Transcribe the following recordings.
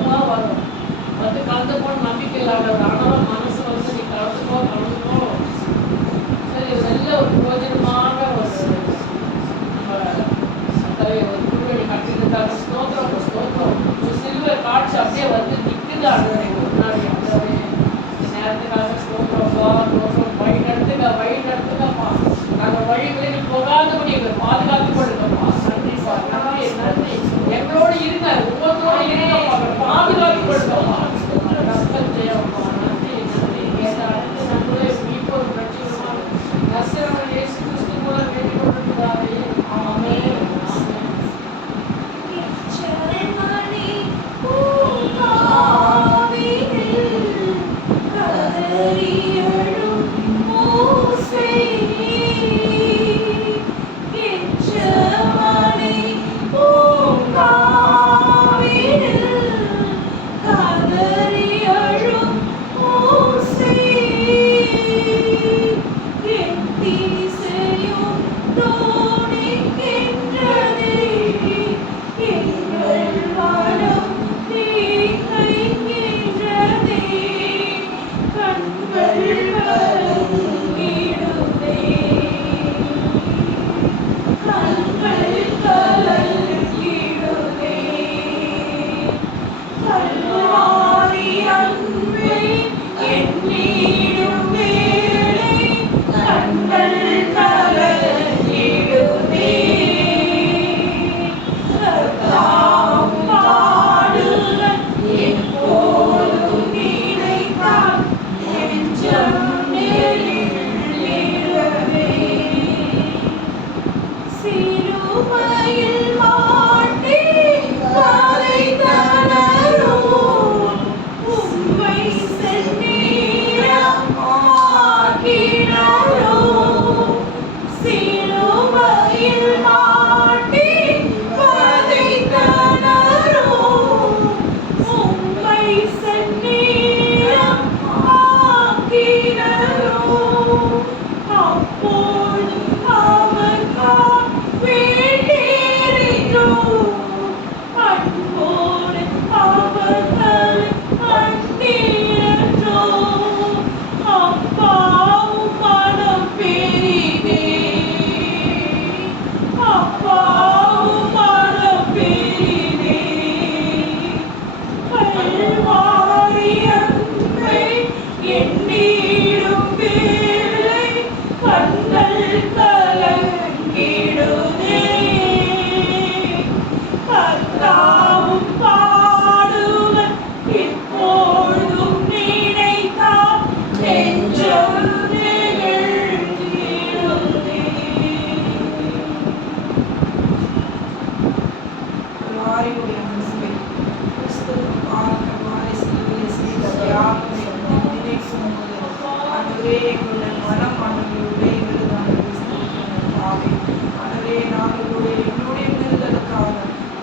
வருமா வரும் வந்து கலந்துக்கோன்னு நம்பிக்கை இல்லாதவர். ஆனாலும் மனசு வந்து நீ கலந்துக்கோ சரி நல்ல ஒரு பிரயோஜனமாக ஒரு குழுவெளி கட்டிருக்காங்க. ஸ்தோத்திரம் ஸ்தோத்திரம். ஒரு சில்வர் காட்சி அப்படியே வந்து நிற்குது ஆண்டவரே முன்னாடி. ஆண்டவரே இந்த நேரத்துக்காக ஸ்தோத்திரம்ப்பா ஸ்தோத்திரம். வழி நடத்துங்கப்பா. நாங்கள் வழிகளில் போகாதபடி எங்களை பாதுகாத்து கொடுங்கப்பா. நன்றிப்பா நன்றி நன்றி. எங்களோடு இருங்க, ஒவ்வொருத்தரோடு இருங்கப்பா. பாதுகாத்து கொடுங்கப்பா. கஷ்டம் செய்யப்பா. நன்றி நன்றி. அடுத்து நம்மளே இப்போ ஒரு பிரச்சனை நசரேயனாகிய இயேசு கிறிஸ்து மூலம் வேண்டிக் கொண்டிருக்கிறாரே. ஆமென்.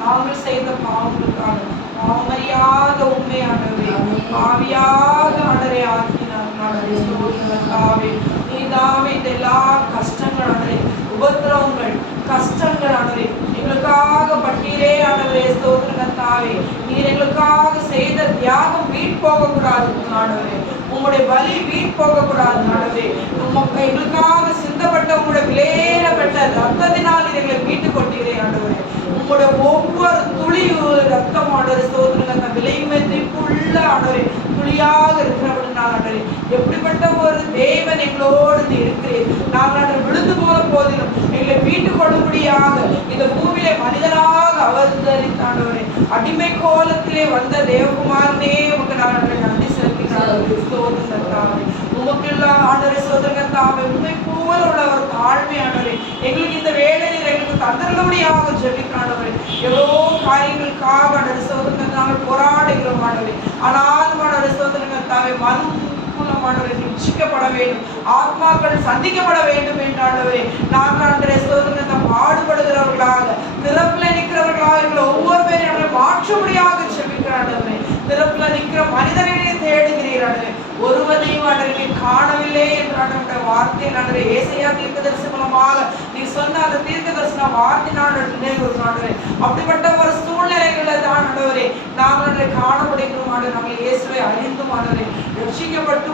நாங்கள் செய்த பாவங்களுக்காக பாவமறியாத உண்மையானவரே பாவியாக ஆண்டவரே ஆக்கினார். நீதாவே இந்த எல்லா கஷ்டங்கள் ஆண்டவரே உபத்திரவங்கள் கஷ்டங்கள் ஆண்டவரே எங்களுக்காக பட்டீரே ஆண்டவரே ஸ்தோத்திரத்தாவே. நீர் எங்களுக்காக செய்த தியாகம் வீண் போகக்கூடாது ஆண்டவரே. உங்களுடைய பலி வீண் போகக்கூடாது ஆண்டவரே. எங்களுக்காக சிந்தப்பட்ட உங்களுடைய விலையேறப்பட்ட ரத்தத்தினால் எங்களை மீட்டு கொண்டீரே ஆண்டவரே. உங்களுடைய ஒவ்வொரு துளி ரத்தம் ஆண்டவரே ஸ்தோத்திரங்க விலைமதிப்புள்ள ஆண்டவரே துளியாக இருக்கிறவனால் ஆண்டவரே எப்படிப்பட்ட ஒரு தேவன் எங்களோடு இருக்கிறேன். நாங்கள் விழுந்து போன போதிலும் எங்களை மீட்டு கொள்ளும்படியாக இந்த பூமியிலே மனிதனாக அவதரித்தாண்டவரே அடிமை கோலத்திலே வந்த தேவகுமாரனே உமக்கு நாங்கள் நன்றி செலுத்தினார்கள். ஸ்தோத்திரத்தாவே உமக்குள்ள ஆண்டவரே ஸ்தோத்திரத்தாவே உண்மை போல உள்ள ஒரு தாழ்மையானவரே எங்களுக்கு இந்த வேலையில் எங்களுக்கு தந்தருளபடியாக ஜெபிக்கிறாண்டவரே. எவ்வளோ காரியங்களுக்காக ஆண்டவரே ஸ்தோத்திரத்தை நாங்கள் போராடுகிறோம் ஆண்டவரே. ஆனால் ஆண்டவரே ஸ்தோத்திரத்தாவே மனுமானவரை ரட்சிக்கப்பட வேண்டும், ஆத்மாக்கள் சந்திக்கப்பட வேண்டும் என்றாண்டவரே நாங்கள் ஆண்டவரே ஸ்தோத்திரத்தை பாடுபடுகிறவர்களாக திறப்புல நிற்கிறவர்களாக எங்களை ஒவ்வொரு பேரையும் மாற்றும்படியாக ஜெபிக்கிறாண்டவரே. திறப்புல நிற்கிற மனிதனை தேடுகிறீர்கள், ஒருவனையும் ஆண்டவரே காணவில்லை என்ற வார்த்தை ஆண்டவரே ஏசாயா தீர்க்கதரிசி மூலமாக நீ சொன்ன அந்த தீர்க்கதரிசன வார்த்தை நான் நினைவுகிறேன். அப்படிப்பட்ட ஒரு சூழ்நிலைகளை தான் ஆண்டவரே நாங்கள் காணப்பட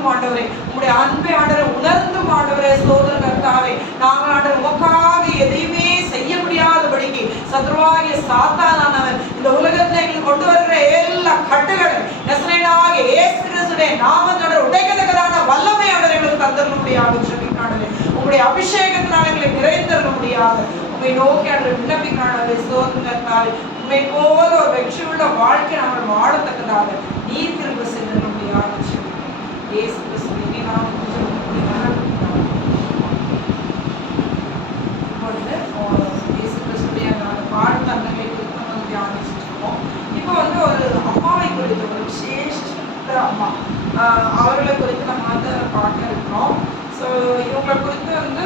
பார்த்தும் ஆண்டவரே, உங்களுடைய அன்பை ஆண்டவரை உணர்ந்தும் ஆண்டவரே ஸ்தோத்திர கர்த்தாவே, நாங்கள் ஆண்டவர் உமக்காக எதையுமே செய்ய முடியாதபடிக்கு சத்ருவாகிய சாத்தானானவன் இந்த உலகத்தில் எங்களுக்கு கொண்டு வருகிற எல்லா கட்டுகளை நசரேயனாகிய இயேசு கிறிஸ்துவின் நாமத்தோட உடைக்கத்தக்கதான வல்லமை ஆண்டவர் எங்களுக்கு தந்தரணும் முடியாது. ஜெபிக்காண்டவே உங்களுடைய அபிஷேகத்தினால் எங்களை நிறைந்தருள முடியாது. உண்மை நோக்கி ஆண்டவர் விண்ணப்பிக்காண்டவே ஸ்தோத்திர கர்த்தாவே, உண்மை போல ஒரு வெற்றியுள்ள வாழ்க்கை நாங்கள் வாழத்தக்கதாக நீர் திரும்ப செய்தர முடியாது. இயேசு கிறிஸ்துவின் நாமத்தில் இயேசு கிறிஸ்துடைய பாடும் தன்மைகளை குறித்து நம்ம தியானிச்சிருக்கோம். இப்போ வந்து ஒரு அம்மாவை குறித்து, ஒரு விசேஷ அம்மா, அவர்களை குறித்து நம்ம வந்து பார்க்க இருக்கிறோம். ஸோ இவங்களை குறித்து வந்து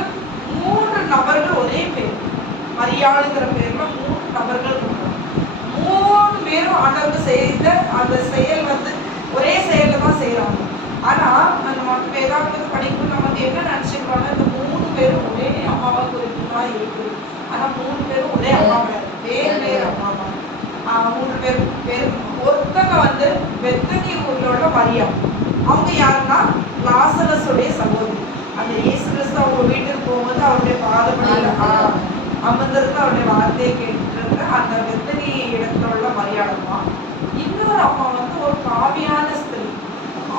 3 நபர்கள் ஒரே பேர், மரியாளுங்கிற பேர்ல 3 நபர்கள் இருக்கிறாங்க. 3 பேரும் ஆண்டவருக்கு செய்த அந்த செயல் வந்து ஒரே செயலை தான் செய்யறாங்க. ஆனா நம்ம வேதாகமத்தை படிக்கும்போது நம்ம வந்து என்ன நினைச்சுக்கிறோம்னா, இந்த 3 பேரும் ஒரே அம்மாவை குறித்து தான் இருக்குது. ஆனா 3 பேரும் ஒரே அம்மா கிடையாது, வேறு அம்மா தான். 3 பேர் ஒருத்தங்க வந்து பெத்தனி ஊர்ல உள்ள மரியா. அவங்க யாருன்னா லாசரஸுடைய சகோதரி. அந்த இயேசு கிறிஸ்து அவங்க வீட்டுக்கு போகும்போது அவருடைய பாதப்படியில அமர்ந்திருந்து அவருடைய வார்த்தையை கேட்டுட்டு இருந்த அந்த பெத்தனி இடத்துல உள்ள மரியாதம்மா. இன்னொரு அம்மா வந்து ஒரு காவியான ஸ்திரீ.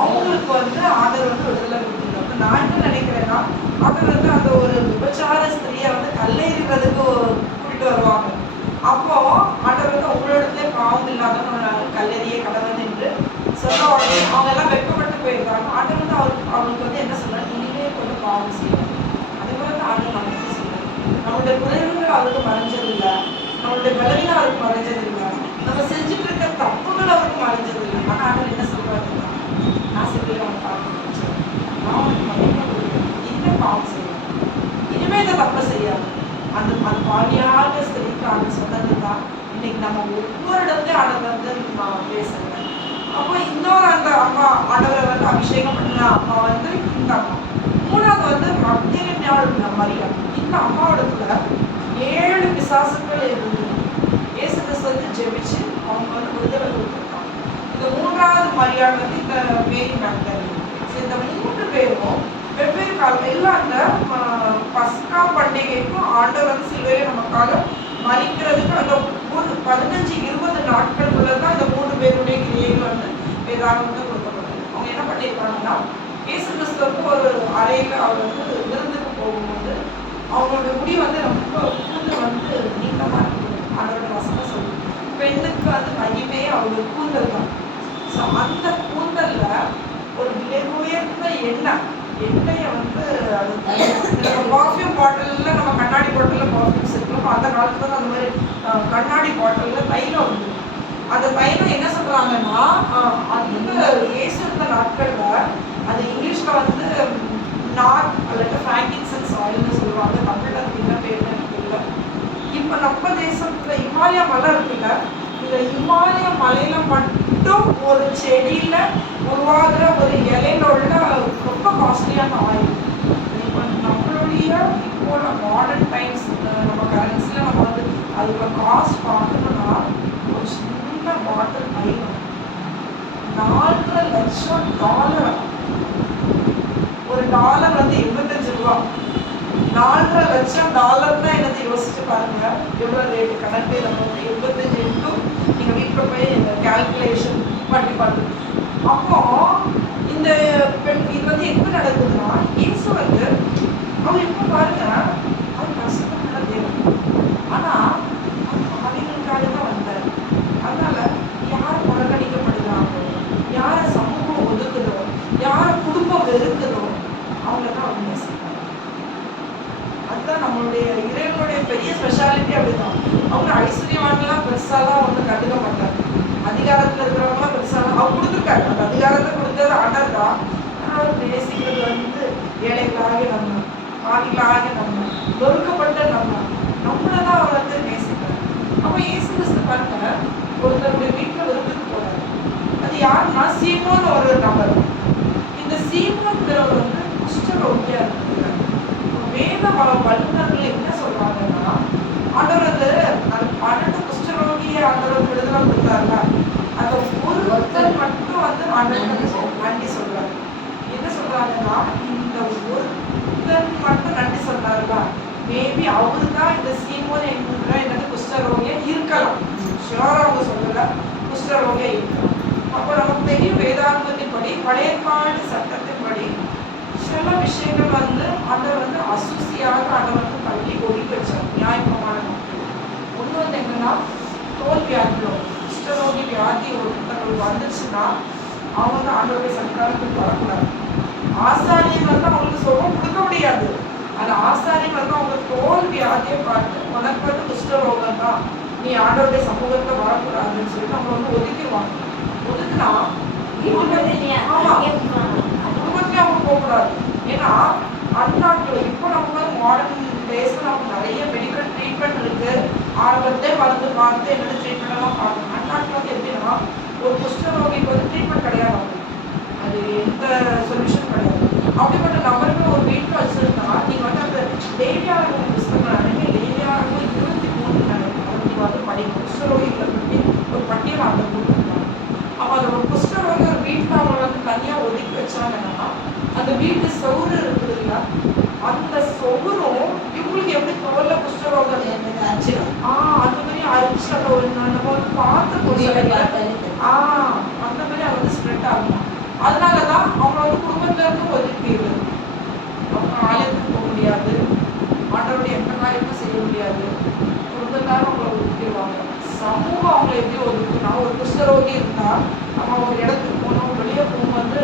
அவங்களுக்கு வந்து ஆண்டவர் வந்து விடுதலை கொடுத்துருக்காங்க. நான் என்ன நினைக்கிறேன்னா, ஆண்டவர் வந்து அந்த ஒரு விபச்சார ஸ்திரீயை வந்து கல்லெறிகிறதுக்கு கூட்டிட்டு வருவாங்க. அப்போ ஆண்டவர் வந்து உங்களிடத்துல பாவம் இல்லாதவங்க கல்லெறிய கடவுள் என்று சொல்ல உடனே அவங்க எல்லாம் வெட்கப்பட்டு போயிருக்காங்க. ஆண்டவர் வந்து அவங்களுக்கு வந்து என்ன சொல்றாரு, இனிமே கொஞ்சம் பாவம் செய்யணும். அதே போல தான் ஆண்டவர் நமக்கு சொல்றாரு, நம்மளுடைய குறைவுகள் அவருக்கு மறைஞ்சதில்லை, நம்மளுடைய பலவீனம் அவருக்கு மறைஞ்சதில்லை, நம்ம செஞ்சுட்டு இருக்க தப்புகள் அவருக்கு மறைஞ்சதில்லை. ஆனால் ஆண்டவர் என்ன சொல்றாரு, நான் சொல்லி அவன் பார்க்க நான் அவனுக்கு மதிப்பு கொடுக்குறேன், இனிமே பாவம் செய்யணும், இனிமே இந்த தப்பை செய்யாது. அந்த பாவியாக ஸ்திரீக்கு ஆண்டு சொன்னது தான் இன்னைக்கு நம்ம ஒவ்வொரு இடத்துலையும் ஆண்டவர் வந்து பேசுறேன். அப்போ இன்னொரு அந்த அம்மா ஆண்டவரை வந்து அபிஷேகம் பண்ண அம்மா வந்து இந்த அம்மா. 3வது வந்து மக்தலேனாள் மரியா. இந்த அம்மாவோடத்துல 7 பிசாசுகள் இருந்தது. இயேசு கிறிஸ்து வந்து ஜெபிச்சு அவங்க வந்து விடுதலை கொடுத்துருக்காங்க. இந்த 3வது மரியாள் வந்து இந்த மேரி மக்தலேனா. இந்த 3 பேரும் வெவ்வேறு காலம் எல்லாம் அந்த பஸ்கா பண்டிகைக்கும் ஆண்டவர் வந்து சிலுவையில நமக்காக மறிக்கிறதுக்கு அந்த ஒரு 15-20 நாட்களுக்குள்ள தான் இந்த 3 பேருடைய கிரியைகள் வந்து வேதாகமத்துல கொடுக்கப்பட்டது. அவங்க என்ன பண்ணியிருக்காங்கன்னா, இயேசு கிறிஸ்துவுக்கு ஒரு அறையில அவர் வந்து விருந்துக்கு போகும்போது அவங்களுடைய முடி வந்து ரொம்ப கூந்தல் வந்து நீளமா இருக்குது. அதோட வசனம் சொல்லு, பெண்ணுக்கு வந்து மகிமே அவருடைய கூந்தல் தான். ஸோ அந்த கூந்தல்ல ஒரு விலை உயர்ந்த எண்ணெயை வந்து அது பர்ஃப்யூம் பாட்டிலில், நம்ம கண்ணாடி பாட்டிலில் பர்ஃப்யூம்ஸ் இருக்கணும். அந்த காலத்துல அந்த மாதிரி கண்ணாடி பாட்டிலில் தைலம் வந்து அந்த தைலம் என்ன சொல்றாங்கன்னா, அந்த இயேசு இருந்த நாட்களில் அது இங்கிலீஷில் வந்து நார்த் அல்லது ஃப்ராங்கின்சன்ஸ் ஆயில்னு சொல்லுவாங்க. தமிழில் அதுக்கு என்ன பேர்னு எனக்கு இல்லை. இப்போ நம்ம தேசத்துல இமாலயா மலை இருக்குல்ல, இந்த இமாலய மலையில மட்டும் ஒரு செடியில உருவாகிற ஒரு இலையில உள்ள ரொம்ப காஸ்ட்லியான ஆயில். இப்போ நம்மளுடைய இப்போ மாடர்ன் டைம்ஸ் நம்ம கரன்சில நம்ம வந்து அதோட காஸ்ட் பார்க்கணும்னா ஒரு சின்ன பாட்டில் தைலம் $4 லட்சம். ஒரு டாலர் வந்து 85 ரூபா. $4 லட்சம் என்னது யோசிச்சு பாருங்க, எவ்வளவு ரேட்டு. கணக்கு நம்ம 85 இன்ட்டும் நீங்க வீட்டில் போய் கால்குலேஷன் பண்ணி பாருங்க. அப்போ இந்த இது வந்து எங்க நடக்குதுன்னா, இயேசு வந்து அவர் எப்போ பாருங்க, அவர் கஷ்டப்பட்ட தேவன், ஆனா அவங்களுக்காக தான் வந்தார். அதனால யார் புறக்கணிக்கப்படுகிறாங்களோ, யாரை சமூகம் ஒதுக்குதோ, யாரை குடும்பம் வெறுக்குதோ அவங்கள தான் அவங்க நேசிப்பாங்க. அதுதான் நம்மளுடைய இறைவனுடைய பெரிய ஸ்பெஷாலிட்டி. அப்படிதான் அவங்க ஐஸ்வர்யவான்லாம் பெருசாலாம் வந்து கண்டுக்க மாட்டாங்க. அதிகாரத்தில் இருக்கிறவங்களாம் பெருசாலாம் அவர் கொடுத்துருக்காரு. அந்த அதிகாரத்தை கொடுத்தது ஆண்டர் தான். ஆனால் அவர் நேசிக்கிறது வந்து ஏழைகளாக நம்ம, பாவிகளாக நம்ம, வெறுக்கப்பட்ட நம்மளை தான் அவர் வந்து நேசிக்கிறார். அப்போ இயேசு கிறிஸ்து பாருங்க, ஒருத்தருடைய வீட்டில் விருந்துக்கு போறாரு. அது யாருன்னா சீமோன் ஒரு நபர். இந்த சீமோன்கிறவர் வந்து குஷ்டரோகியா இருக்கிறார். வேத வல்லுநர்கள் என்ன சொல்றாங்கன்னா, ஆண்டவர் அந்த 12 குஷ்டரோகியை ஆண்டவர் விடுதலை கொடுத்தாருல, அந்த ஒருத்தர் மட்டும் வந்து ஆண்டவர் நன்றி சொல்றாரு. என்ன சொல்றாருல, மேபி அவரு தான் இந்த சீமோன் என்கிற என்னது குஷ்டரோகியா இருக்கலாம். ஷியோரா அவங்க சொல்லல, குஷ்டரோகியா இருக்கலாம். அப்போ நமக்கு தெரியும் வேதாந்தத்தின்படி பழைய ஏற்பாடு சட்டத்தின்படி சில விஷயங்கள் அதை அசூசியாக அதை தள்ளி ஒதுக்கி வச்சார் நியாயப்பிரமாணம். ஒன்று என்னன்னா தோல் வியாதியோ குஷ்டரோகி வியாதி ஒருத்தர்கள் வந்துச்சுன்னா அவங்க ஆண்டவருடைய சன்னிதானத்துக்கு வரக்கூடாது. ஆசாரியன் அவங்களுக்கு சுகம் கொடுக்க முடியாது. அந்த ஆசாரியன் அவங்க தோல் வியாதியை பார்த்து உனக்கு குஷ்டரோகம் தான், நீ ஆண்டவருடைய சமூகத்தை வரக்கூடாதுன்னு சொல்லிட்டு அவங்க ஒதுக்கிடுவாங்க. ஒதுக்குனா குடும்பத்திலே அவங்க போகக்கூடாது. ஏன்னா அந்நாட்டில் இப்போ நம்ம மாடர்ன் டேஸ்ல நமக்கு நிறைய மெடிக்கல் ட்ரீட்மெண்ட் இருக்கு. ஆரம்பத்திலே மருந்து பார்த்து என்னென்ன ட்ரீட்மெண்ட் எல்லாம் பார்க்கணும். அந்நாட்டில் எப்படின்னா ஒரு குஷ்டரோகிக்கு ட்ரீட்மெண்ட் கிடையாது, அது எந்த சொல்யூஷன் கிடையாது. அப்படிப்பட்ட நபர்கள் ஒரு வீட்டில் வச்சிருந்தா நீங்க அந்த லேவியாரர்கள் புஸ்தகம் லேவியாரர்கள் 23 அதை படிக்கும். குஷ்டரோகிகளை பற்றி ஒரு பட்டியல் அதை கொடுத்துருக்காங்க. அப்போ அந்த ஒரு குஷ்டரோகி ஒரு வீட்டில் அவங்க தனியாக ஒதுக்கி வச்சாங்கன்னா அந்த வீட்டு சவுறு இருக்குது இல்ல, அந்த சவுரும் இவங்களுக்கு எப்படி தோல்ல குஷ்டரோகம் அரிச்சிடும். அந்த மாதிரி அரிச்சு அந்த ஒரு நம்ம பார்த்து அந்த மாதிரி ஸ்ப்ரெட் ஆகும். அதனாலதான் அவங்க குடும்பத்துல இருந்து ஒதுக்கிடுது. அவங்க ஆலயத்துக்கு போக முடியாது, ஆண்டவருடைய எந்த காரியமும் செய்ய முடியாது. குடும்பத்தாரும் அவங்களை ஒதுக்கிடுவாங்க. சமூகம் அவங்களை எப்படி ஒதுக்குனா ஒரு குஷ்டரோகி இருந்தா நம்ம ஒரு இடத்துக்கு போனோம், வெளியே போகும்போது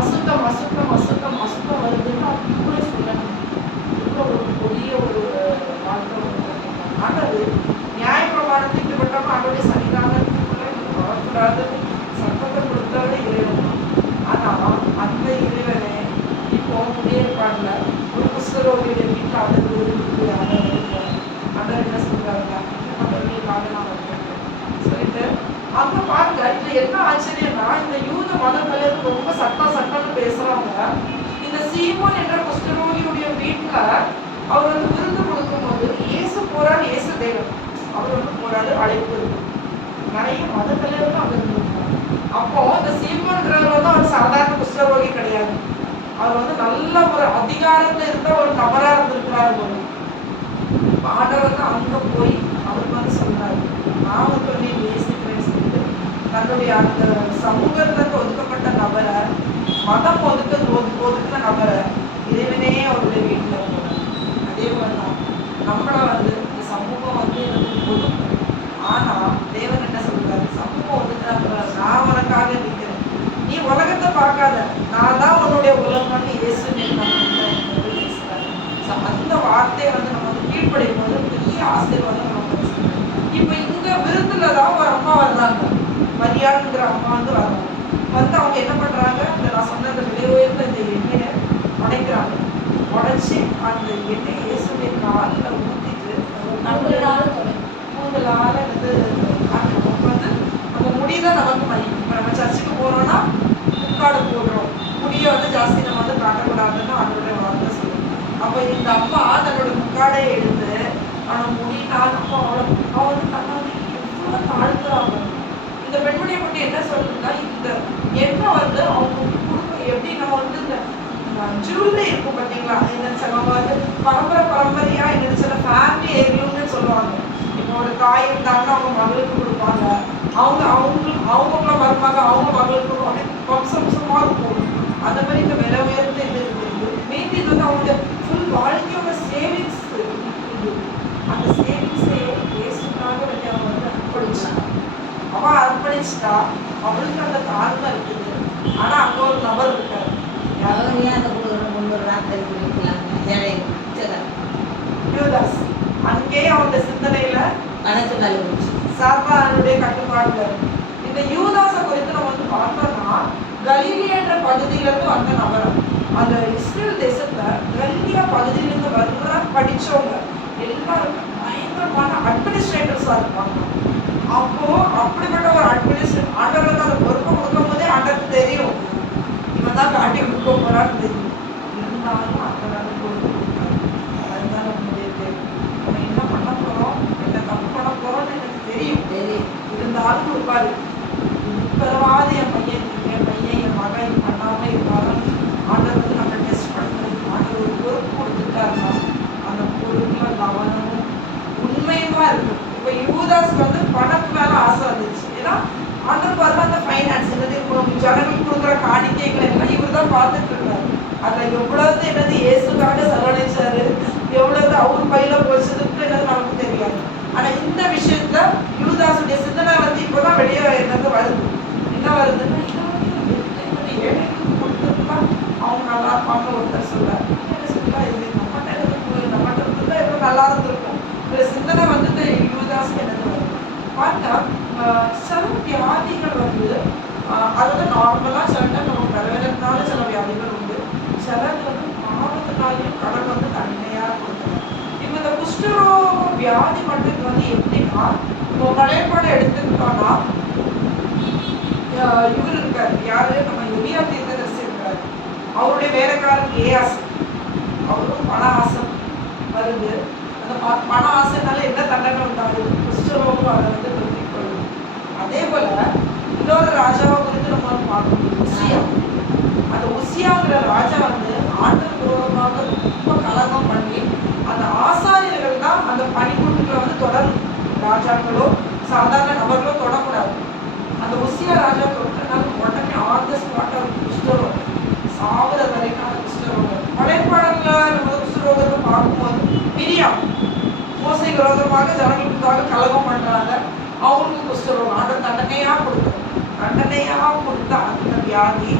அசுத்தம் அசுத்தம் அசுத்தம் அசுத்தம் வருதுன்னு அது கூட சொல்லணும். இவ்வளோ ஒரு பெரிய ஒரு வாழ்க்கை ஆண்டது நியாயப்பிரமாணத்தை இப்படிப்பட்டவங்க அவருடைய சன்னிதானத்துக்குள்ள வரக்கூடாதுன்னு சட்டத்தை கொடுத்தவரை இறைவன். ஆனா அந்த இறைவனை இப்போ புதிய ஏற்பாடுல ஒரு குஷ்டரோகியுடைய வீட்டில் அதற்கு ஆண்டவர் என்ன சொல்றாங்க, ஆண்டவர்களுக்காக நான் வந்தேன் சொல்லிட்டு அங்க பாருங்க. இதுல என்ன ஆச்சரியம்னா இந்த யூத மதத்துல ரொம்ப சட்டம்னு பேசுறவங்க இந்த சீமோன் என்ற குஷ்டரோகியுடைய வீட்டுல அவர் விருந்து கொடுக்கும் போது இயேசு போறாரு, இயேசு தேவன் அவர் போறாரு, அழைப்பு இருக்கு. நிறைய மதத்துல இருந்து அங்க இருந்திருக்காங்க. அப்போ இந்த சீமோன்றவர் அவர் சாதாரண குஷ்டரோகி கிடையாது. அவர் நல்ல ஒரு அதிகாரத்துல இருந்த ஒரு நபரா இருந்திருக்கிறாரு. ஆண்டவர் அங்க போய் அவருக்கு சொல்றாரு, நான் வந்து நேசிக்கிறேன்னு சொல்லிட்டு தன்னுடைய அந்த சமூகத்திலிருந்து ஒதுக்கப்பட்ட நபரை, மதம் ஒதுக்கின நபரை இறைவனே அவருடைய வீட்டில் போறாரு. அதே மாதிரிதான் நம்மளை இந்த சமூகம் எனக்கு ஒதுக்கும். ஆனா தேவன் என்ன சொல்றாரு, சமூகம் ஒதுக்கிற நான் உனக்காக நிற்கிறேன், நீ உலகத்தை பார்க்காத, நான் தான் உன்னுடைய உலகம்னு இயேசு அந்த வார்த்தையை நம்ம கீழ்ப்படையும் போது பெரிய ஆசீர்வாதம் நம்ம. இப்ப இங்க விருந்துலதான் ஒரு அம்மா வர்றாங்க, மரியாதைங்கிற அம்மா வர்றாங்க. அவங்க என்ன பண்றாங்க, இந்த நான் சொன்ன அந்த விலை உயர்ந்த இந்த எண்ணெயை உடைக்கிறாங்க. உடைச்சி அந்த எண்ணெய் இயேசுடைய காலில் ஊத்திட்டு கூந்தலால நம்ம முடிதான் நமக்கு மையம். இப்ப நம்ம சர்ச்சுக்கு போறோம்னா முக்காடு போடுறோம், முடியை ஜாஸ்தி நம்ம காட்டக்கூடாதுன்னு அவருடைய வார்த்தை சொல்லுவோம். அப்போ இந்த அம்மா தன்னோட முக்காடை எடுத்து அவனை முடினாலும் அப்போ அவன் தன்னால எவ்வளோ தாழ்த்துறாங்க. இந்த பெண்மணியை பற்றி என்ன சொல்லுதுன்னா, இந்த எண்ணெய் அவங்க குடும்பம் எப்படி நம்ம இந்த ஜூல்ல இருக்கும் பார்த்தீங்களா, என்ன சொல்லுவாங்க பரம்பரையா என்ன சில ஃபேமிலி ஏரியும்னு சொல்லுவாங்க. இப்போ ஒரு தாய் இருந்தாங்கன்னா அவங்க மகளுக்கு கொடுப்பாங்க, அவங்கள மருமக அவங்க மகளுக்கு அப்படியே வம்சமா இருக்கும். அந்த மாதிரி இந்த விலை உயர்ந்த இது இருக்குது. மீதி இது அவங்க ஃபுல் வாழ்க்கையோட சேவிங்ஸ் இருக்குது. அந்த சேவிங்ஸே இயேசுக்காக அவங்க அர்ப்பணிச்சாங்க. அவன் அர்ப்பணிச்சுட்டா அவளுக்கு அந்த தாழ்மை இருக்குது. ஆனா அங்க ஒரு நபர் இருக்காரு, யூதாஸ். அங்கே அவங்க சிந்தனையில சாத்தானுடைய கட்டுப்பாடுல இந்த யூதாஸை குறித்து நம்ம பார்த்தோம்னா கலீலியா என்ற பகுதியிலிருந்து வந்த நபர். அந்த இஸ்ரேல் தேசத்துல கலீலியா பகுதியிலிருந்து வர்ற படிச்சவங்க எல்லாரும் பயங்கரமான அட்மினிஸ்ட்ரேட்டர்ஸா இருப்பாங்க. அப்போ அப்படிப்பட்ட ஒரு அட்மினிஸ்ட்ரேட்டர் ஆண்டவருக்கு அந்த பொறுப்பை கொடுக்கும் போதே ஆண்டவருக்கு தெரியும் இவன் தான் காட்டி கொடுக்க போறான்னு தெரியும். இருந்தாலும் அந்த பொறுப்பு கொடுத்தாரு. அதுதான் நம்முடைய தேவை. நம்ம என்ன பண்ண போறோம், என்ன தப்பு பண்ண போறோம்னு எனக்கு தெரியும். இருந்தாலும் கொடுப்பாரு. இப்பவாது என் பையன் என் மகன் பண்ணாம இருந்தாலும் ஆண்டவர் நம்ம டெஸ்ட் பண்ணுறது ஆண்டவர் ஒரு பொறுப்பு கொடுத்துட்டாருன்னா யூதாஸ்க்கு வந்து பணத்து மேல ஆசை வந்துச்சு. ஏன்னா ஆண்டவர் பாருங்க அந்த ஃபைனான்ஸ் என்னது ஜனங்களுக்கு கொடுக்குற காணிக்கைகளை எல்லாம் இவர் தான் பார்த்துட்டு இருக்காரு. அதுல எவ்வளவு என்னது இயேசுக்காக செலவழிச்சாரு, எவ்வளவு அவர் பையில போச்சதுக்கு என்னது நமக்கு தெரியாது. ஆனா இந்த விஷயத்துல யூதாசுடைய சிந்தனை வந்து இப்பதான் வெளியே என்னது வருது. என்ன வருதுன்னா ஏழைகளுக்கு கொடுத்துருப்பா அவங்க நல்லா இருப்பாங்க. ஒருத்தர் சொல்றாரு, இது நம்மகிட்ட இருந்தா எவ்வளவு நல்லா இருந்திருக்கும். இந்த சிந்தனை வந்துட்டு யூதாஸ் என்னது வருது பாருங்க. சில வியாதிகள் வந்து அதாவது நார்மலா சில டைம் நம்ம பிரவேதத்தினால சில வியாதிகள் உண்டு. சிலது வந்து பாவத்தினாலையும் கடல் வந்து தன்மையா கொடுக்கணும். இப்போ இந்த குஷ்டரோக வியாதி மட்டும் வந்து எப்படின்னா, இப்போ பழைய படம் எடுத்துக்கிட்டோம்னா இவர் இருக்காரு, யாரு நம்ம எலியா தீர்க்கதரிசி இருக்காரு. அவருடைய வேலைக்காரன் கேயாஸ், அவரும் பண ஆசை வருது. அந்த பண ஆசைனால என்ன தண்டனை உண்டாகுது, குஷ்டரோகம் அதை வந்து திருத்திக் கொள்ளும். அதே போல இன்னொரு ராஜாவை குறித்து நம்ம பார்க்கணும், உசியா. அந்த உசியாங்கிற ராஜா வந்து ஆண்டவர் விரோதமாக ரொம்ப கலகம் பண்ணி அந்த ஆசாரியர்கள் தான் அந்த பனிக்கூட்டுகளை வந்து தொடரும். ராஜாக்களோ சாதாரண நபர்களோ தொடக்கூடாது. அந்த உசியா ராஜா தொட்டனால உடனே ஆன் த ஸ்பாட் அவர் குஷ்டரோகம் சாகுற வரைக்கும் அந்த குஷ்டரோகம். படைப்பாடல்ல நம்ம குஷ்டரோகத்தை பார்க்கும்போது பிரியா மோசை விரோதமாக ஜனங்களுக்காக கலகம் பண்றாங்க. அவங்களுக்கு குஷ்டரோகம் ஆண்ட தண்டனையா கொடுக்கும். தண்டனையா கொடுத்தா அந்த வியாதி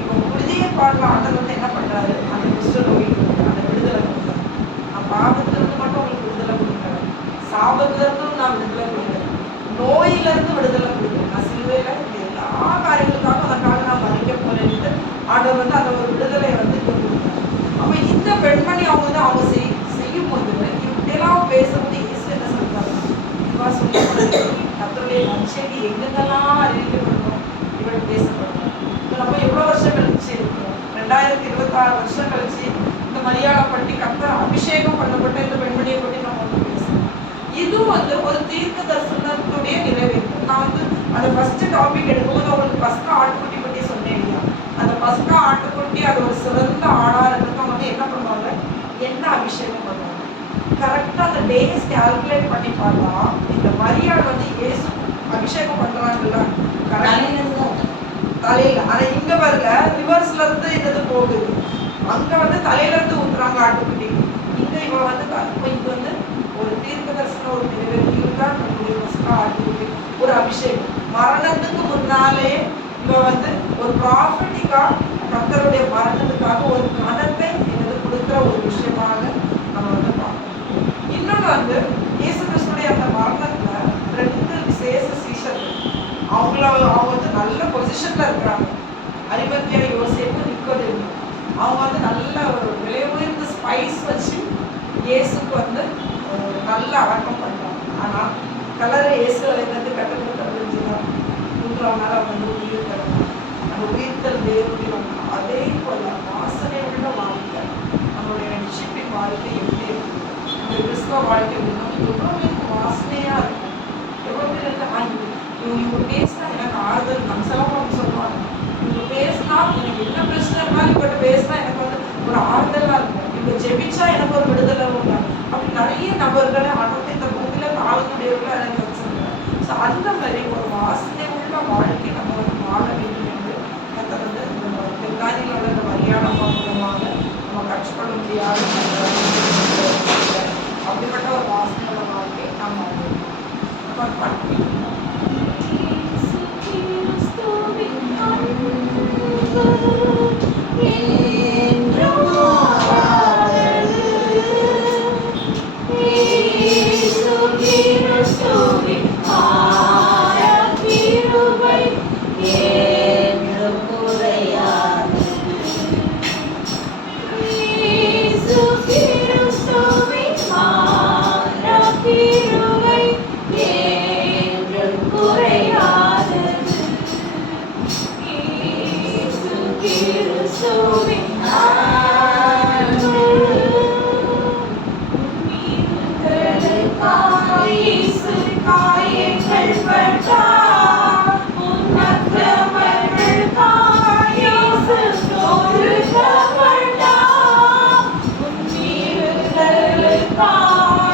இப்போ புதிய பாடல ஆண்டவர் வந்து என்ன பண்றாரு, அந்த குஷ்டரோகி அந்த விடுதலை கொடுக்குறாரு. நான் பாவத்திலிருந்து மட்டும் உங்களுக்கு விடுதலை கொடுக்குறேன், சாபத்திலிருந்தும் நான் விடுதலை கொடுக்குறேன், நோயிலிருந்து விடுதலை கொடுக்குறேன். நான் சிலுவையில எல்லா காரியங்களுக்காக அதற்காக நான் மறிக்க போறேன்ட்டு ஆண்டவர் வந்து அந்த ஒரு விடுதலை வந்து கொடுக்குறாரு. அப்ப இந்த பெண்மணி அவங்க வந்து அவங்க செய்யும் போது இப்படியெல்லாம் பேசும்போது இயேசு என்ன சொல்றாங்க, இவா சொல்லி கர்த்தருடைய நற்செய்தி எங்கெங்கெல்லாம் அறிவிக்கப்படணும் இவள் பேசப்படணும். நம்ம எவ்வளவு வருஷம் கழிச்சு இருக்கிறோம், 2026 வருஷம் கழிச்சு இந்த மரியாதை பற்றி கர்த்தர் அபிஷேகம் பண்ணப்பட்ட இந்த பெண்மணியை பற்றி நம்ம வந்து பேசணும். இது வந்து ஒரு தீர்க்க தரிசனத்துடைய நிறைவேற்று. நான் வந்து அந்த ஃபர்ஸ்ட் டாபிக் எடுக்கும்போது அவங்களுக்கு பஸ்கா ஆட்டுக்குட்டி பற்றி சொன்னேன் இல்லையா. அந்த பஸ்கா ஆட்டுக்குட்டி அது ஒரு சிறந்த ஆடா இருக்கிறது வந்து என்ன பண்ணுவாங்க, என்ன அபிஷேகம் பண்ணுவாங்க. கரெக்டா அந்த டேஸ் கால்குலேட் பண்ணி பார்த்தா இந்த மரியாள் வந்து இயேசு அபிஷேகம் பண்றாங்கல்ல தலையில. ஆனா இங்க பாருங்க ரிவர்ஸ்ல இருந்து என்னது போகுது, அங்க வந்து தலையில இருந்து ஊத்துறாங்க ஆட்டுக்குட்டி. இங்க இவ வந்து இது வந்து ஒரு தீர்க்க தரிசனம், ஒரு நிறைவேற்று தான் நம்முடைய பஸ்கா ஆட்டுக்குட்டி, ஒரு அபிஷேகம். மரணத்துக்கு முன்னாலே இவ வந்து ஒரு ப்ராஃபட்டிக்கா கர்த்தருடைய மரணத்துக்காக ஒரு கணத்தை என்னது கொடுக்குற ஒரு விஷயமாக நம்ம வந்து பார்க்கணும். இன்னொன்று வந்து இயேசு கிறிஸ்துடைய அந்த மரணத்துல 2 விசேஷ சீஷர்கள் அவங்க வந்து நல்ல பொசிஷன்ல இருக்கிறாங்க. அரிமத்தியா, யோசேப்பு, நிக்கோதேமு. அவங்க வந்து நல்ல ஒரு விலை உயர்ந்த ஸ்பைஸ் வச்சு இயேசுக்கு வந்து நல்ல அடக்கம் பண்றாங்க. ஆனா கலரை இயேசுல என்னது கட்டுப்படுத்தா 3ஆம் நாள் அவங்க வந்து உயிர் தருவாங்க. அந்த உயிர்த்தல் தேவனுடைய அதே போல வாசனை உள்ள வாழ்க்கை நம்மளுடைய ரட்சிப்பின் வாழ்க்கை எப்படி இருக்கு, இந்த கிறிஸ்தவ வாழ்க்கை எவ்வளோ பேருக்கு வாசனையா இருக்கும். எவ்வளோ பேர் இவங்க பேசினா எனக்கு ஆறுதல், நம்ம செலவு சொல்லுவாங்க, இவங்க பேசினா எனக்கு என்ன பிரச்சனை இருந்தாலும் இவங்க பேசினா எனக்கு வந்து ஒரு ஆறுதலா இருக்கும், இவங்க ஜெபிச்சா எனக்கு ஒரு விடுதலை உண்டு. அப்படி நிறைய நபர்களை ஆண்டவர் இந்த பூமியில காலத்துடையவர்களை எனக்கு வச்சிருக்கேன். ஸோ அந்த மாதிரி ஒரு வாசனை உள்ள வாழ்க்கை நம்ம வந்து வாழ வேண்டும் என்று கர்த்தர் வந்து இந்த பெண்காணிகளோட இந்த மரியாதை மூலமாக நம்ம கற்றுக்கொள்ள முடியாது. அப்படிப்பட்ட ஒரு வாசனையோட வாழ்க்கை நம்ம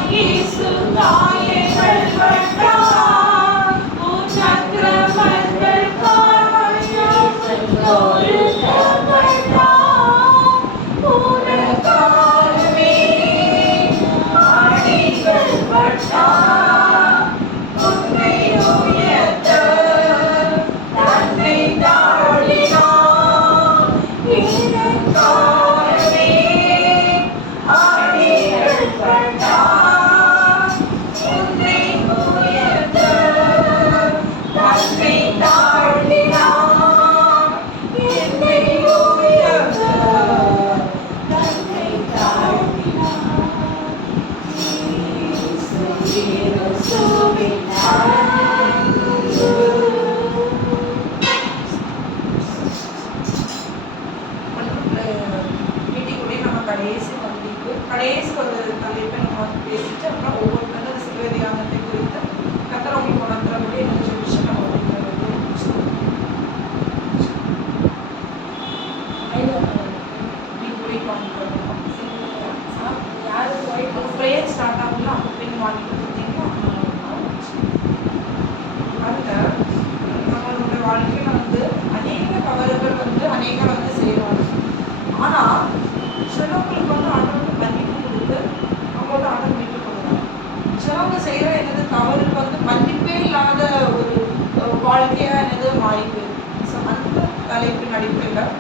Yesu, வாழ்க்கையா என்னது மாறி போயிருக்கு. ஸோ அந்த தலைப்பின் அடிப்படையில்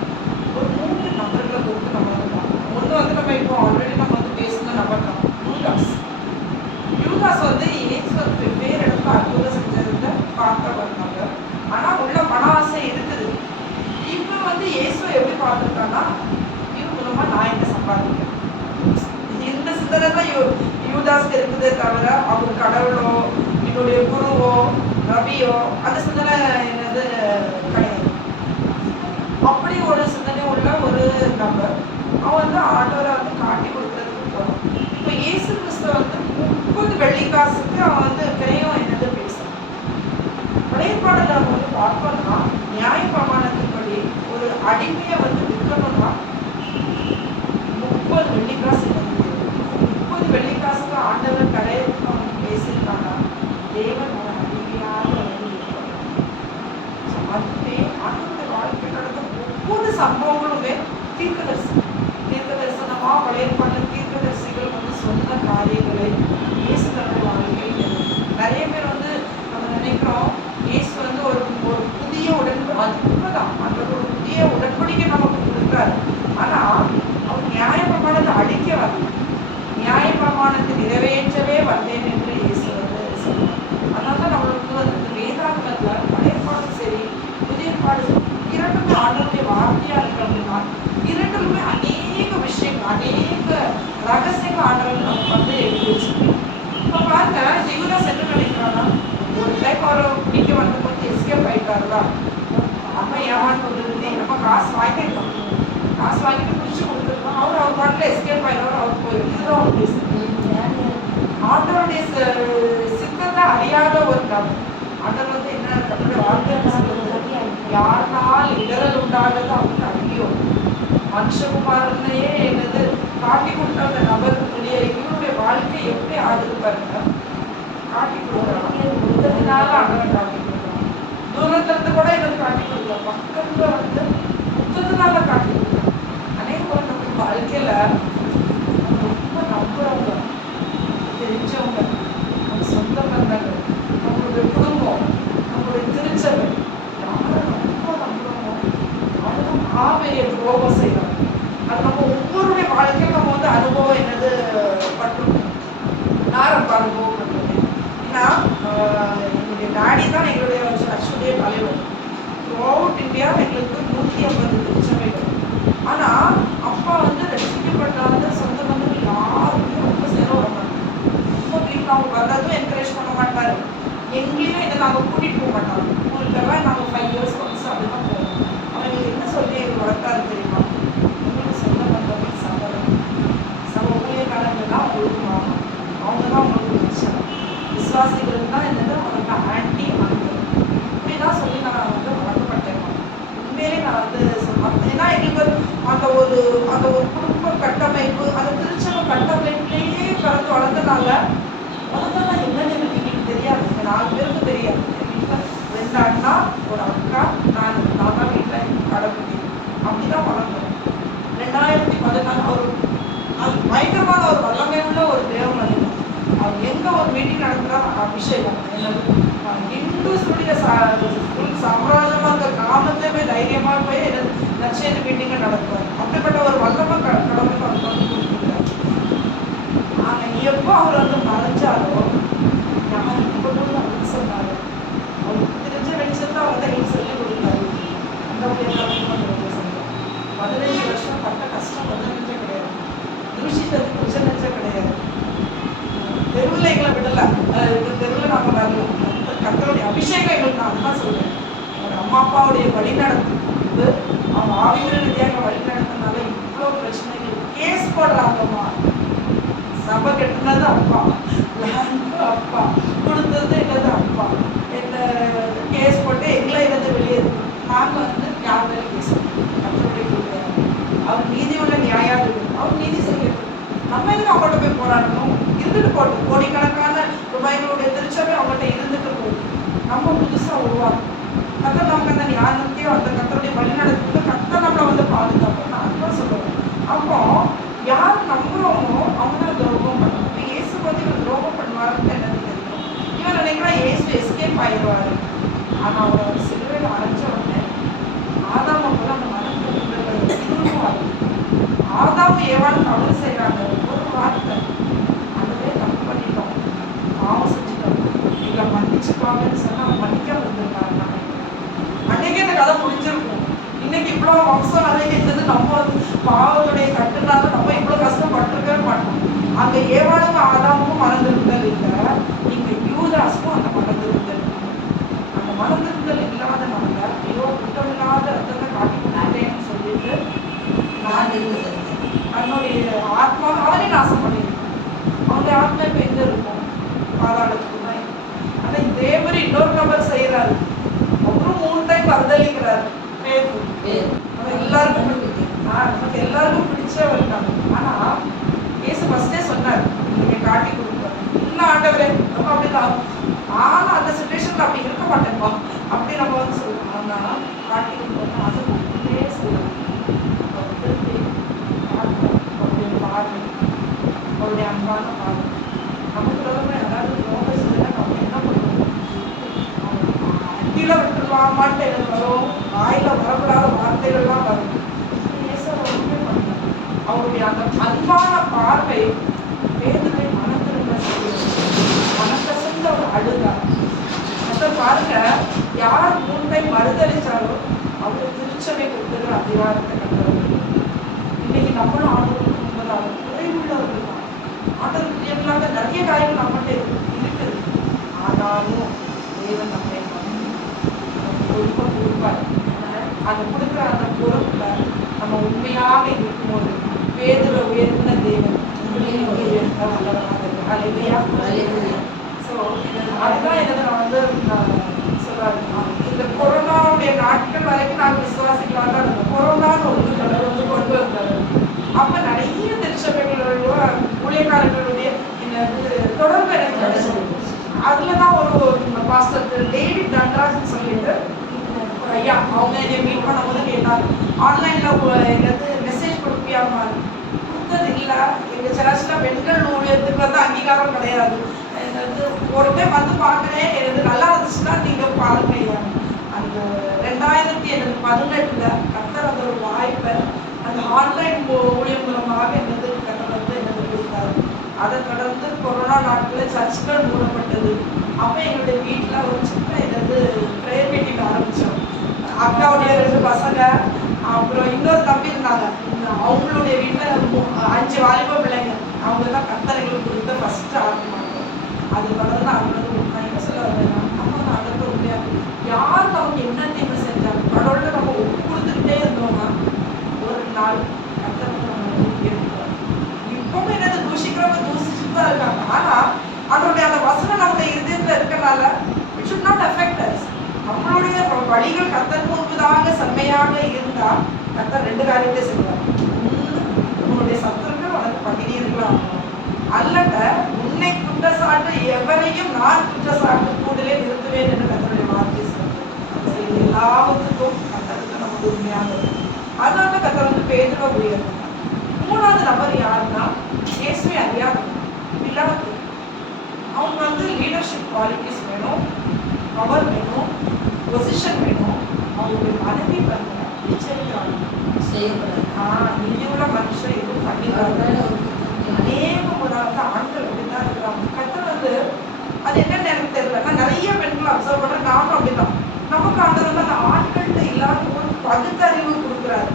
ஒரு 3 நபர்களை கொடுத்து நம்ம வந்து பார்க்கணும். ஒன்று வந்து நம்ம இப்போ ஆல்ரெடி நம்ம வந்து பேசின நபர் தான் யூதாஸ். யூதாஸ் வந்து இயேசு வந்து வெவ்வேறு இடத்துல அற்புதம் செஞ்சதுல பார்க்க வந்தாங்க. ஆனால் உள்ள மன ஆசை இருக்குது. இப்போ வந்து இயேசுவை எப்படி பார்த்துருக்காங்கன்னா, இது மூலமாக நான் என்ன சம்பாதிக்கிறேன், இந்த சிந்தனை தான் யூதாஸ்க்கு இருக்குதே தவிர அவர் கடவுளோ என்னுடைய குருவோ ரவியோ அந்த சிந்தனை என்னது கிடையாது. அப்படி ஒரு சிந்தனை உள்ள ஒரு நபர் அவன் வந்து ஆண்டவரை வந்து காட்டி கொடுக்கறதுக்கு போகிறான். இப்போ இயேசு கிறிஸ்துவ வந்து 30 வெள்ளிக்காசுக்கு அவன் வந்து கிரையம் என்னது பேசுறான். பழையப்பாடில் அவங்க வந்து பார்த்தோம்னா நியாய பிரமாணத்தின்படி ஒரு அடிமையை வந்து விற்கணும்னா 30 வெள்ளிக்காசு. 30 வெள்ளிக்காசுக்கு ஆண்டவர் கரையத்துக்கு அவங்க பேசியிருக்காங்க. தேவன் அவன் அடிமையாக வந்து அதுவே ஆண்டவருடைய வாழ்க்கையில் நடந்த ஒவ்வொரு சம்பவங்களுமே தீர்க்கதரிசனமாக பழையப்பாட்டில் தீர்க்கதரிசிகள் வந்து சொன்ன காரியங்களை இயேசு தன்னுடைய வாழ்க்கையில் நிறைய பேர் வந்து நம்ம நினைக்கிறோம் இயேசு வந்து ஒரு புதிய அது உண்மைதான், அந்த ஒரு புதிய உடன்படிக்கை நமக்கு கொடுக்குறாரு. ஆனால் அவர் நியாய பிரமாணத்தை அழிக்க வரல, நியாய பிரமாணத்தை நிறைவேற்றவே வந்தேன் என்று இயேசு வந்து சொல்லுவார். அதனால தான் நம்மளுக்கு வந்து இந்த வேதாகமத்தில் பழையப்பாடும் சரி புதியற்பாடு இரண்டுமே ஆண்டவருடைய வார்த்தையாக இருக்கு அப்படின்னா இரண்டுமே அநேக விஷயங்கள் அநேக ரகசியங்கள் ஆண்டவர்கள் நமக்கு வந்து எழுதி வச்சிருக்கோம். இப்போ பாருங்க யூதாஸ் என்ன நினைக்கிறான்னா, ஒரு டைம் அவர் பிடிக்க வந்து கொஞ்சம் எஸ்கேப் ஆகிட்டாருல, நம்ம ஏமாந்து வந்துருந்தே நம்ம காசு வாங்கிட்டோம், காசு வாங்கிட்டு பிடிச்சி கொடுத்துருக்கோம், அவர் பாட்டில் எஸ்கேப் ஆகிடுவார், அவர் போயிடும். இதுதான் அவர் பேசுறது. ஆண்டவருடைய சித்தத்தை அறியாத ஒரு நபர். ஆண்டவர் வந்து என்ன தன்னுடைய வாழ்க்கை யாருனால் இடரல் உண்டாகிறது அப்படின்னு அறியோ மனுஷகுமாரனையே என்னது காட்டி கொடுத்த அந்த நபருடைய இவருடைய வாழ்க்கை எப்படி ஆகுது பாருங்க. காட்டி கொடுக்குறாங்க, முத்தத்தினால ஆண்டவன் காட்டி கொடுக்குறாங்க. தூரத்திலிருந்து கூட எனக்கு காட்டி கொடுக்கல, பக்கத்துல வந்து முத்தத்தினால காட்டி கொடுக்குறாங்க. அநேகம் நம்ம வாழ்க்கையில ரொம்ப நம்புறவங்க, தெரிஞ்சவங்க, நம்ம சொந்த பந்தங்கள், நம்மளுடைய குடும்பம், நம்மளுடைய திருச்சபை, யாரை ரொம்ப நம்புறோமோ அதுவும் மாபெரிய துரோகம் செய்யறாங்க. அது நம்ம ஒவ்வொருடைய வாழ்க்கையும் நம்ம வந்து அனுபவம் என்னது பட்டிருக்கோம். நான் ரொம்ப அனுபவம் பண்ணுறேன். ஏன்னா எங்களுடைய டாடி தான் எங்களுடைய சர்ச்சுடைய தலைவர். த்ரூ அவுட் இந்தியா எங்களுக்கு 150 திருச்சபைகள். ஆனால் அப்பா வந்து ரசிக்கப்பட்டாத சொந்த பந்தங்கள் யாருமே ரொம்ப சேர வர ரொம்ப வீட்டில் அவங்க வர்றதும் என்கரேஜ் பண்ண மாட்டார். எங்கேயும் இதை நாங்கள் கூட்டிகிட்டு போக மாட்டாங்க. ஊருக்கெல்லாம் நாங்கள் 5 இயர்ஸ் ஒன்ஸ் அப்படி தான் போவோம். அவங்களுக்கு என்ன சொல்லி வளர்த்தாரு தெரியுமா, உங்களுக்கு சொந்த பந்தங்கள் சபை ஊழியக்காரங்க தான் உங்களுக்கு வாங்க, அவங்க தான் உங்களுக்கு பிரச்சனை, விசுவாசிகள் தான் என்னது அவங்களுக்கு ஆன்டி அங்கே இப்படி தான் சொல்லி நான் வந்து வளர்க்கப்பட்டேன். உண்மையிலே நான் வந்து சொல்லுவேன். ஏன்னா எங்களுக்கு அந்த ஒரு குடும்ப கட்டமைப்பு, அந்த திருச்சபை கட்டமைப்புலேயே பிறந்து வளர்ந்தனால என்னன்னு எனக்கு தெரியாது. எங்கள் 4 பேருக்கு தெரியாது. என் வீட்டில் 2 அண்ணா ஒரு அக்கா, நான் தான் வீட்டில் கடைப்பிடி அப்படி தான் வளர்ந்தோம். 2014 அவர் அது பயங்கரமான ஒரு வல்லமையுள்ள ஒரு தேவமனிதன். அவர் எங்கே ஒரு மீட்டிங் நடத்துகிறா அபிஷேகம் என்னது இந்துஸ்டைய சாம்ராஜ்யமாக அந்த கிராமத்திலே போய் தைரியமாக போய் நச்சேரி மீட்டிங்கை நடத்துவார். அப்படிப்பட்ட ஒரு வல்லமை கடவுளுக்கு அவர் வந்து கொடுத்துருக்காரு. ஆனால் எப்போ அவர் வந்து மறைஞ்சாலோ யாருக்கு கொண்டு அப்படின்னு சொன்னார். அவருக்கு தெரிஞ்ச வெளிச்சத்தை அவர் தான் எங்களுக்கு சொல்லிக் கொடுத்தாரு. அந்த ஒரு சொல்லுவோம். 15 வருஷம் பட்ட கஷ்டம் கொஞ்சம் நெஞ்சம் கிடையாது, தூஷித்தது கொஞ்சம் நெஞ்சம் கிடையாது. தெருவில் எங்களை விடலை, தெருவில் நாங்கள் வரல. கர்த்தருடைய அபிஷேகம் எங்களுக்கு நான் தான் சொல்றேன். ஒரு அம்மா அப்பாவுடைய வழிநடத்து அவங்க ஆவிகள் ரீதியாக வழிநடத்தினால இவ்வளோ பிரச்சனைகள். கேஸ் போடுறாங்கம்மா, சபை கட்டினது அப்பா, லேண்டு அப்பா, கொடுத்தது என்னது அப்பா, என்ன கேஸ் போட்டு எங்களை என்னது வெளியேறு. நாங்கள் வந்து யார் மேலே கேஸ் கர்த்தருடைய கொடுக்குறாங்க. அவர் நீதி உள்ள நியாயாதிபதி, அவர் நீதி செய்யணும். நம்ம எதுக்கு அவங்கள்ட்ட போய் போராடணும்? இருந்துட்டு போட்டோம். கோடிக்கணக்கான ரூபாய்களுடைய திருச்சபை அவங்கள்ட்ட இருந்துட்டு போகும். நம்ம புதுசாக உருவாக்கணும். கர்த்தர் நமக்கு அந்த ஞானத்தையோ அந்த கர்த்தருடைய வழிநடத்துக்கு கர்த்தர் நம்மளை வந்து பாதுகாப்போம். நான் அதுதான் சொல்லுவேன். அப்போ யார் நம்புகிறோமோ அவங்க தான் துரோகம் பண்ணுவோம். இப்போ இயேசு வந்து இவர் துரோகம் பண்ணுவாருன்னு என்னது தெரியும். இவன் நினைக்கிறா இயேசு எஸ்கேப் ஆயிடுவார். ஆனால் அவர் இன்னைக்கு இவ்வளோ வம்சம் நிறைய இருந்தது. நம்ம பாவத்துடைய கட்டுனால நம்ம இவ்வளோ கஷ்டப்பட்டிருக்கவே மாட்டோம். அங்கே ஏவாளும் ஆதாமும் மறந்திருந்தல் இல்லை, இங்கே யூதாஸும் அந்த மறந்திருந்தல். அந்த மறந்திருந்தல் இல்லாதனால ஐயோ குற்றமில்லாத ரத்தத்தை காட்டி கொடுத்தேன்னு சொல்லிட்டு நான் தன்னுடைய ஆத்மாவே நாசம் பண்ணியிருக்கேன். அவனுடைய ஆத்மா இப்போ எங்க இருக்கும்? பாதாளத்துக்கு தான். ஆனால் தேவர் இன்னொரு நபர் செய்யறாரு, அவரும் 3 டைம் மறுதளிக்கிறாரு. எல்லாருக்கும் நமக்கு எல்லாருக்கும் பிடிச்சவர் தான். ஆனா இயேசு ஃபர்ஸ்டே சொன்னார், நீங்க காட்டி கொடுப்பாரு. இல்லை ஆண்டவரே நம்ம அப்படிதான், ஆனா அந்த சுச்சுவேஷன்ல அப்படி இருக்க மாட்டேன்பா அப்படி நம்ம வந்து சொல்லுவோம். ஆனா காட்டி கொடுப்போம், அது ஒன்றுமே சொல்லலாம். அவருடைய பார்வை, அவருடைய அன்பான பார்வை நமக்கு அதாவது ரோக சொல்ல நம்ம என்ன பண்ணுவோம்? கீழே விட்டுருவாமான்ட்டு எனக்கு வரும், வாயில வரக்கூடாத வார்த்தைகள்லாம் வரும். ஒன்றுமே பண்ணல. அவருடைய அந்த அன்பான பார்வை வேதனை மனத்திருந்த மனக்கசந்த ஒரு அழுகார். அதை பாருங்க, யார் 3 டைம் மறுதளிச்சாலும் அவரு திருச்சபை கொடுக்குற அதிகாரத்தை கண்டவர்கள். இன்னைக்கு நம்மளும் ஆண்டவருக்கு முன்பதாக குறைவுள்ளவர்கள் தான். ஆண்டவருக்கு பிரியமில்லாத நிறைய காரியங்கள் நம்மகிட்ட இருக்குது. ஆனாலும் தேவன் நம்மை பொறுப்பை கொடுப்பார். அதை கொடுக்குற அந்த பொறுப்புல நம்ம உண்மையாக இருக்கும்போது பேதுரை உயர்ந்த தேவன் உயர்ந்த வல்லவராக இருக்கு. அலையா ஸோ அதுதான் என்னது நான் வந்து சொல்றாரு. இந்த கொரோனாவுடைய நாட்கள் வரைக்கும் நாங்கள் விசுவாசிக்கலாம் தான் இருந்தோம். கொரோனான்னு ஒன்று கடவுள் வந்து கொண்டு வந்தாரு. அப்போ நிறைய திருச்சபைகளோட ஊழியக்காரர்களுடைய இந்த தொடர்பு எனக்கு கிடைச்சது. அதில் தான் ஒரு பாஸ்டர் டேவிட் நட்ராஜன் சொல்லிட்டு ஐயா அவங்க என்னை மீட் பண்ணும்போது கேட்டாங்க, ஆன்லைனில் என்னது மெசேஜ் கொடுப்பியாமா? கொடுத்தது இல்லை. எங்கள் சர்ச்சில் பெண்கள் ஊழியத்துக்கு வந்து அங்கீகாரம் கிடையாது. என்னது ஒரு டைம் வந்து பார்க்குறேன், எனக்கு நல்லா இருந்துச்சுன்னா நீங்கள் பாருங்க ஐயா. அந்த 2018 கர்த்தர் அந்த ஒரு வாய்ப்பை அந்த ஆன்லைன் ஊழியம் மூலமாக என்னது கர்த்தர் வந்து என்னது கொடுத்தாரு. அதை தொடர்ந்து கொரோனா நாட்டில் சர்ச்சுகள் மூடப்பட்டது. அப்போ எங்களுடைய வீட்டில் ஒரு சின்ன என்னது ப்ரேயர் மீட்டிங் ஆரம்பித்தோம். அக்காவுடைய 2 பசங்க, அப்புறம் இன்னொரு தம்பி இருந்தாங்க. அவங்களுடைய வீட்டில் 5 வாலிப பிள்ளைங்க. அவங்க தான் கர்த்தரைகளுக்கு கொடுத்த ஃபர்ஸ்ட் ஆரம்பிப்பாங்க. அது தொடர்ந்து அவங்க நான் என்ன சொல்ல வரேன்னா, நம்ம நடத்த முடியாது. யார் நமக்கு என்ன தீமை செஞ்சாங்க கடவுள்கிட்ட நம்ம ஒப்பு கொடுத்துக்கிட்டே இருந்தோம்னா ஒரு நாள் கர்த்தர் நம்ம கேட்கிறோம். இப்பவும் என்னது தூஷிக்கிறவங்க தூஷிச்சுட்டு தான் இருக்காங்க. ஆனால் அவருடைய அந்த வசனம் நம்ம இருதயத்தில் இருக்கனால it should not affect as. நம்மளுடைய வழிகள் கர்த்தர் முன்பதாக செம்மையாக இருந்தால் கர்த்தர் 2 காரியத்தை செய்வார். உன்னுடைய சத்துருக்கள் உனக்கு பகிர்ந்துக்கலாம், அல்லட்ட உன்னை குற்றச்சாட்டு எவரையும் நான் குற்றச்சாட்டு கூடலே நிறுத்துவேன் என்று கர்த்தருடைய வார்த்தை சொல்லுது. எல்லாத்துக்கும் கர்த்தருக்கு நமக்கு உண்மையாக இருக்கும். அதனால கர்த்தர் வந்து பேதுரை உயர்ந்தார். 3வது நபர் யாருன்னா இயேசுவை அறியாதவன் பிலாத்து. அவங்க வந்து லீடர்ஷிப் குவாலிட்டிஸ் வேணும், பவர் வேணும், பொசிஷன் வேணும். அவங்களுடைய மனைவி வந்து எச்சரிக்கிறாங்க, நீதி உள்ள மனுஷன் எதுவும் பண்ணிக்கிறாங்க. அநேக முறை வந்து ஆண்கள் அப்படிதான் இருக்கிறாங்க. கர்த்தர் வந்து அது என்னன்னு எனக்கு தெரியல. நான் நிறைய பெண்களை அப்சர்வ் பண்றேன், நானும் அப்படிதான். நமக்கு ஆண்டவர் வந்து அந்த ஆண்கள்கிட்ட இல்லாத ஒரு பகுத்தறிவு கொடுக்குறாரு.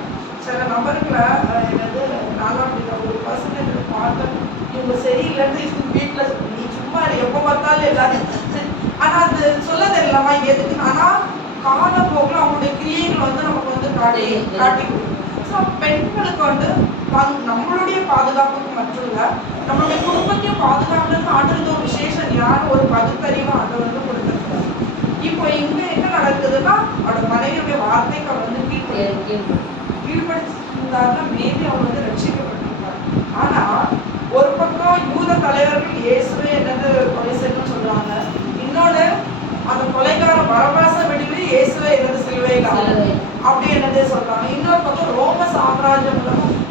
சில நபர்களை என்னது நானும் அப்படிதான் ஒரு பர்சன்டேஜ் பார்க்க இவங்க சரியில்லைன்னு வீட்டில் நீ சும்மா எப்போ பார்த்தாலும் எல்லாரும் ஆனால் அது சொல்ல தெரியலாமா எதுக்கு. ஆனால் காலப்போக்கில் அவங்களுடைய கிரியைகள் வந்து நமக்கு வந்து காட்டி கொடுக்கும். ஸோ பெண்களுக்கு வந்து நம்மளுடைய பாதுகாப்புக்கு மட்டும் இல்லை, நம்மளுடைய குடும்பத்தையும் பாதுகாப்புன்னு ஆடுறது ஒரு விசேஷம் ஞானம், ஒரு பகுத்தறிவு அதை வந்து கொடுத்துருக்காரு. இப்போ இங்கே என்ன நடக்குதுன்னா அவரோட மனைவியுடைய வார்த்தைக்கு அவர் வந்து கீழ்படுத்திருந்தாருன்னா மேபி அவர் வந்து ரட்சிக்கப்பட்டிருக்காரு. ஆனால் ஒரு பக்கம் யூத தலைவர்கள் இயேசுவே என்னது கொலை செய்யணும்னு சொல்றாங்க, இன்னொன்று அந்த கொலைகார பரபாச விடுவி இயேசுவே என்னது சிலுவையில் அப்படி என்னதே சொல்றாங்க. இன்னொரு பக்கம் ரோம சாம்ராஜ்யம்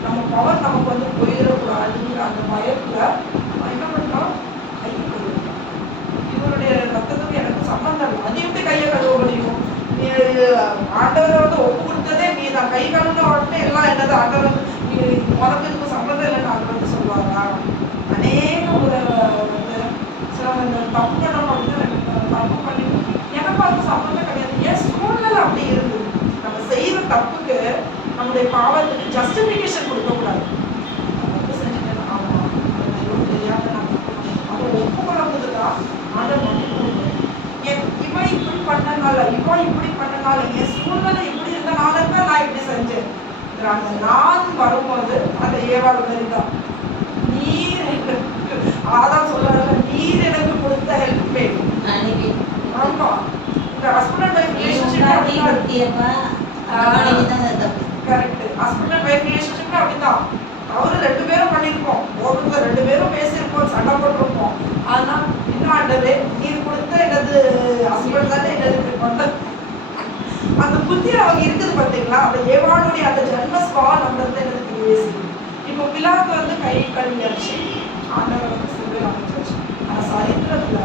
நம்ம பவர் நமக்கு வந்து போயிடக்கூடாதுங்கிற அந்த பயத்துல என்ன பண்றோம், கையை கழுவுறோம். இவருடைய ரத்தத்துக்கு எனக்கு சம்பந்தம் இல்லை, அது எப்படி கையை கழுவ முடியும்? நீ ஆண்டவரை வந்து ஒப்பு கொடுத்ததே நீ தான் கை கழுவுன உடனே எல்லாம் என்னது ஆண்டவர் வந்து நீ உனக்கு சம்பந்தம் இல்லைன்னு ஆண்டவர் வந்து சொல்லுவாரா? அநேக ஒரு வந்து சில தப்பு பண்ணணும் அப்படின்னு தப்பு பண்ணி எனக்கு அது சம்பந்தம் கிடையாது. என் சூழ்நிலை அப்படி இருந்தது. நம்ம செய்யற தப்புக்கு நம்முடைய பாவத்துக்கு ஜஸ்டிஃபிகேஷன் கொடுக்கக்கூடாது. தப்பு செஞ்சுட்டேன், ஆமா தெரியாத நான் அதை ஒப்புக்கொள்ளும்போது தான் ஆண்டவர் மன்னிப்பு கொடுக்கணும். இவன் இப்படி பண்ணனால, இவன் இப்படி பண்ணனால, என் சூழ்நிலை இப்படி இருந்தனால தான் நான் இப்படி செஞ்சேன். அந்த நான் வரும்போது அந்த ஏவாள் தான் நீர் அதான் சொல்றாங்க, நீர் எனக்கு கொடுத்த ஹெல்ப். ஆமா, இந்த husband and wife relationship correct. Husband and wife ரிலேஷன்ஷிப்ல அப்படிதான். அவரு 2 பேரும் பண்ணிருப்போம், ஒருத்தர் 2 பேரும் பேசியிருப்போம், சண்டை போட்டிருப்போம். ஆனா இன்னும் ஆண்டவே நீர் கொடுத்த எனது ஹஸ்பண்ட் தானே என்னது பண்ண அந்த புத்தி அவங்க இருக்குது பார்த்தீங்களா. அந்த ஏவாளுடைய அந்த ஜென்மஸ்பா நம்மளது எனக்கு பேசி. இப்போ பிலாக்கு வந்து கை கழுவியாச்சு, ஆண்டவர் வந்து சிலுவையில் அமைச்சாச்சு. அந்த சரித்திரத்துல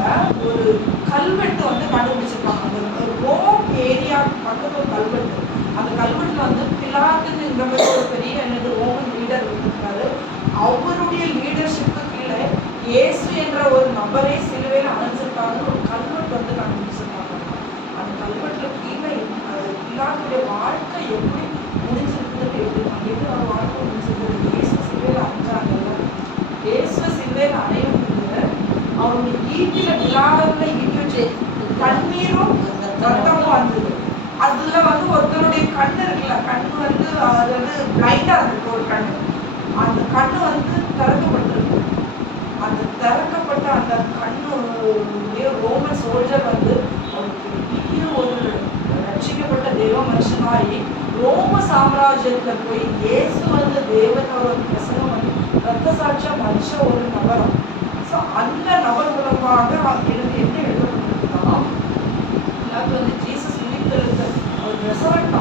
ஒரு கல்வெட்டு வந்து கண்டுபிடிச்சிருக்காங்க. அந்த ரோம் ஏரியா பக்கத்துல ஒரு கல்வெட்டு. அந்த கல்வெட்டுல வந்து பிலாக்குன்னு இந்த மாதிரி ஒரு பெரிய என்னது ரோமன் லீடர் இருந்திருக்காரு. அவருடைய லீடர்ஷிப்பு கீழே இயேசு என்ற ஒரு நபரே சிலுவையில் அணைஞ்சிருக்காங்க. ஒரு கல்வெட்டு வந்து கண்டுபிடிச்சிருக்காங்க. அந்த கல்வெட்டுல கீழே பிலாக்குடைய வாழ்க்கை எப்படி முடிஞ்சிருக்குதுன்னு எப்படி அவர் வாழ்க்கை முடிஞ்சிருக்கு. இயேசு சிலுவையில் அணைஞ்சாங்கல்ல, இயேசு சிலுவையில் அணையும் அவருடைய ஈட்டில விழாவில் ஈட்டி வச்சு கண்ணீரும் ரத்தமும் வந்தது. அதுல வந்து ஒருத்தருடைய கண்ணு இருக்குல்ல, கண்ணு வந்து அது வந்து பிளைண்டா இருந்திருக்கு ஒரு கண்ணு. அந்த கண்ணு வந்து திறக்கப்பட்டிருக்கு. அந்த திறக்கப்பட்ட அந்த கண்ணுடைய ரோமன் சோல்ஜர் வந்து பெரிய ஒரு ரட்சிக்கப்பட்ட தேவ மனுஷனாகி ரோம சாம்ராஜ்யத்துல போய் இயேசு வந்து தேவனோட பிரசங்கம் பண்ணி ரத்த சாட்சியா மனுஷ ஒரு நபரம். அந்த நபர் மூலமாக எனக்கு என்ன எழுதப்பட்டிருக்குன்னா, எனக்கு வந்து ஜீசஸ் உயிர்த்தெழுந்த அவர் ரெசரக்ட்